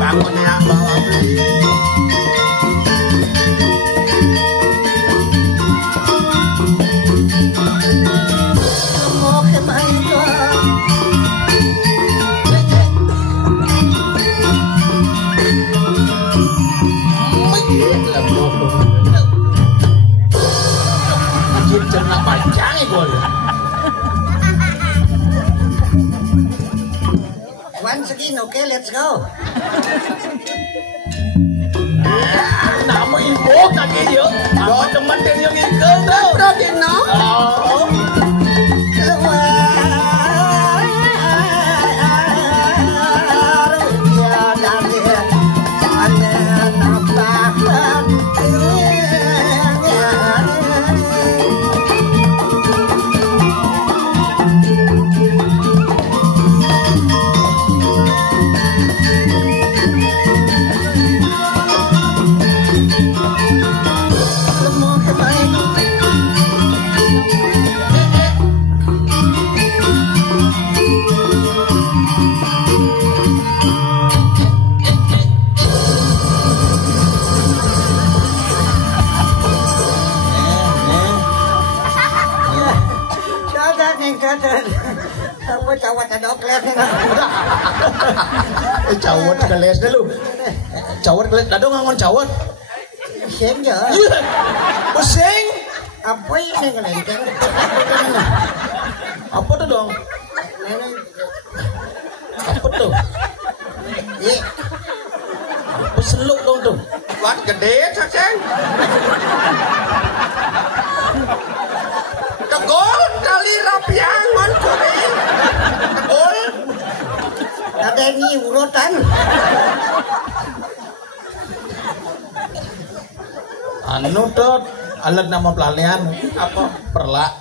Bangun ya bawa beli. Mau kemana tuh? Anjir cernak panjang gue. Once again, okay, let's go. Nama ibu kaki yo. Apa teman dan yang ikut tuh? Berarti no. Oh. Apa cawat ada oklet Cawat keles deh lu. Cawat keles dadong ngangon cawat. Sing ya. Iya. Pusing. Apa ini kelenteng? Apa tuh dong? Apa tuh? Iya. Apa seluk dong tuh? Buat gede Cacing. Tegol kali rapiangon kuri. Tegol. Ada ini urutan. Anu tuh alat nama pelalian apa? Perlak.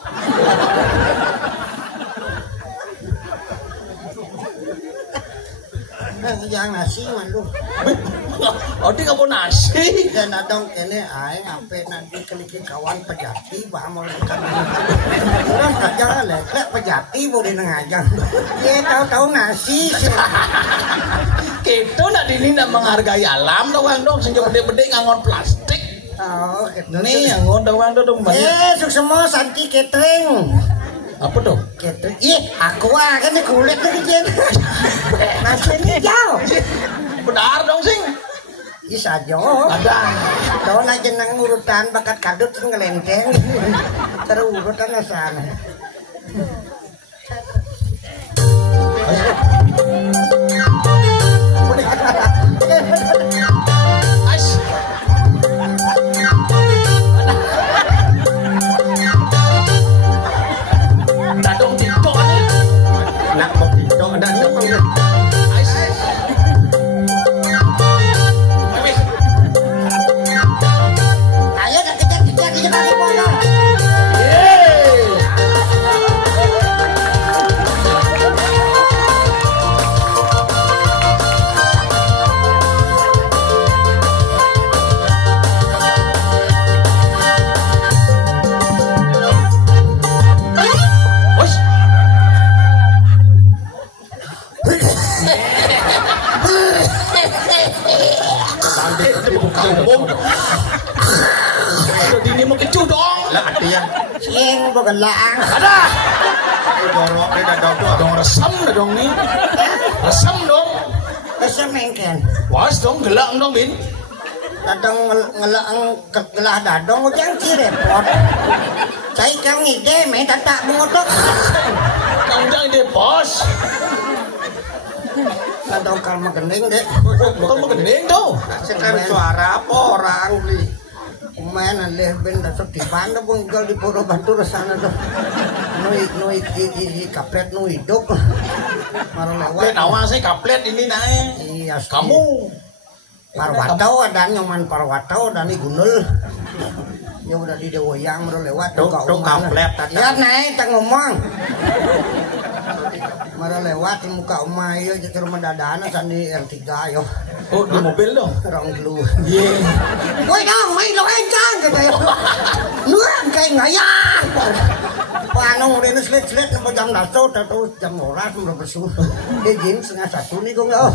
Yang nasi mandu. Oh dia nggak mau nasi. Dan adong kene aing ampe nanti keliki kawan pejati bah mau kan. Orang aja lek pejati boleh ngajang. Dia tahu-tahu nasi sih. Kita nak dini nak menghargai alam doang dong. Sejauh bede-bede ngangon plastik. Oh, gitu. Nih ngangon doang dong banyak. Sukses Santi Catering. Apa tuh? Catering. Ih, aku kan kulit lagi jen. Nasi hijau. Benar dong sing. Bisa jo. Ada. Kau aja nang urutan bakat kadut ngelenteng. Terus urutan sana. As. Dadong TikTok ni. Nak mau pintu ada nak. As. Ayo nak kejar-kejar di kali bola. Jadi ini mau kecu dong. Lah dia. Sing bukan laang. Ada. Dorok dia dah dong. Dong resem dong nih. Resem dong. Kesemengken. Was dong gelang dong bin. Dadong ngelaang kegelah dadong ujang si repot. Saya kau ngide main tak mengotok. Kang jangan deh bos. Dadong kalma gending deh. Bukan mau gendeng tuh. Sekarang suara apa orang beli? Main alih ben dasok di mana bunggal di Puro Batu sana tuh. Nui di kaplet nu hidup. Malah lewat. Kaplet awal sih kaplet ini naik. Iya. Kamu. Parwatau ada nyoman Parwatau dan Gunul. Ya udah di Dewoyang udah lewat Tuh kaplet tadi. Ya naik tak ngomong. Mara lewat di muka omah yo ke rumah dadana sandi R3 yo. Oh, di mobil dong. Rong dulu. Iya. Woi dong, main lo encang kata yo. Nuang kayak ngaya. Panong udah slet-slet nang jam 10 atau jam 12 belum besu. Dia setengah 1 nih kok enggak.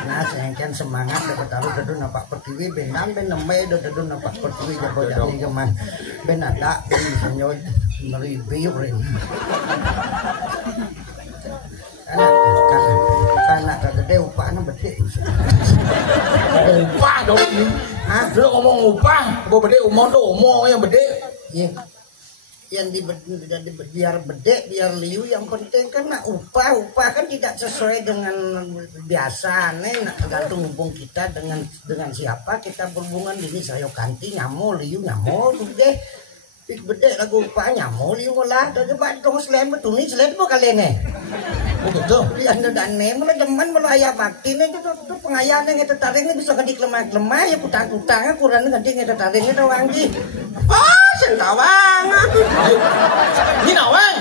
Nah, saya kan semangat dapat taruh dedun napak pertiwi benan ben neme dedun napak pertiwi jago jadi keman. Ben ada ben senyo meribiu ren. Karena gede upahnya gede. Upah dong ini. Hah? Lu ngomong upah, gua bede umon tuh umon yang bede. Iya. Yang biar bedek biar liu yang penting kan upah kan tidak sesuai dengan biasa tergantung hubung kita dengan siapa kita berhubungan ini saya kanti nyamul liu nyamul deh bedek lagu upah nyamul liu lah dari batong selain betul nih selain apa kalian nih betul di anda dan mulai demen mulai ayah bakti nih itu pengayanan itu taringnya bisa kedik lemah ya kutang kurang kedik itu taringnya doang di Sentawang. Ini nawang.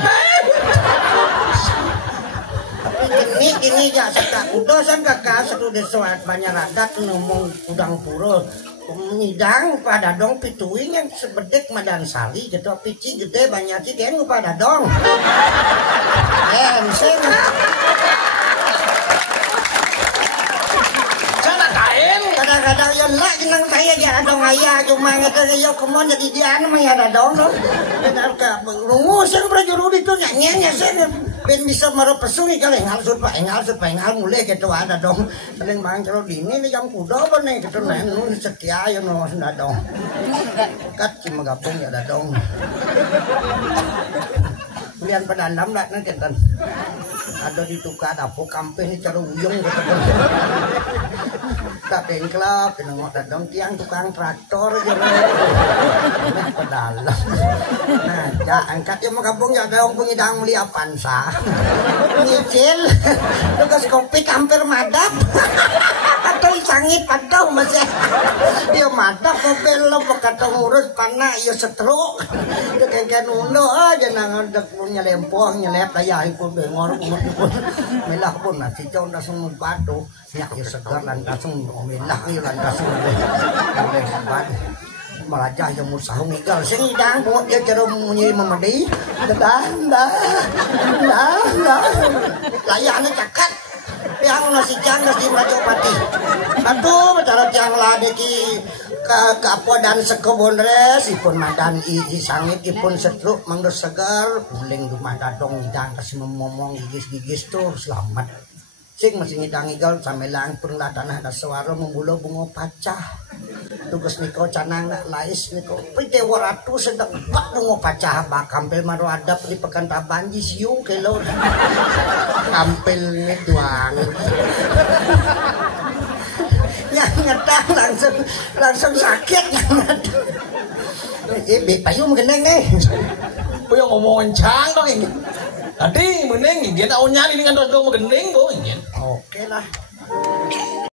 Tapi ini ya suka kudosan kakak satu desoat banyak radat ngomong udang puro. Penyidang pada dong pituing yang sebedek madan sari gitu pici gede banyak sih dia pada dong. Sing. Kadang-kadang yang lah jenang saya ya dong ayah cuma ngata yo kemon jadi dia mah ya dong no. Dan ka rungusan prajurut itu nyanyinya saya ben bisa merepesungi kali ngalsut pak ngal mulai gitu ada dong. Paling bang kalau dini jam kuda apa nih gitu nen setia yo no sudah dong. Kat cuma gabung ya ada dong. Lian pedandam lah nanti kan. Ada di tukar dapur kampanye cara uyung gitu. Tak bengkelap, nengok dadong tiang tukang traktor gitu. Pedalam. Nah, ja angkat yang makabung ya daong pengidang meli Avanza. Nyicil, tugas kopi hampir madap. Atau sangit padau masih. Dia madap kopi lo kata ngurus panak yo setruk. Kayak nuno aja nang punya lempoh nyelep daya pun bengor pun melah pun nasi jauh langsung batu nyak yo segar lan langsung melah yo lan langsung oleh sabat malajah yang musah ngigal sing idang buat dia cara munyi memedi dah layane cakat yang nasi janggas di Rajopati aduh bicara tiang lade ki kapwa dan sekebon res ipun madan sangit ipun setruk mangga segar uling dumada dong idang kasih ngomong gigis tuh selamat sing masih ngidang igal samelang pun tanah ada suara membulo bunga pacah tugas niko canang nak lais niko pite waratu sedang bak bunga pacah bak kampel maru adap di pekan tabanji siung kelo kampel ini doang yang ngetang langsung sakit payung gendeng nih punya ngomongin cang dong ini tadi mending dia tak nyari dengan terus ngomong gendeng kok ini oke lah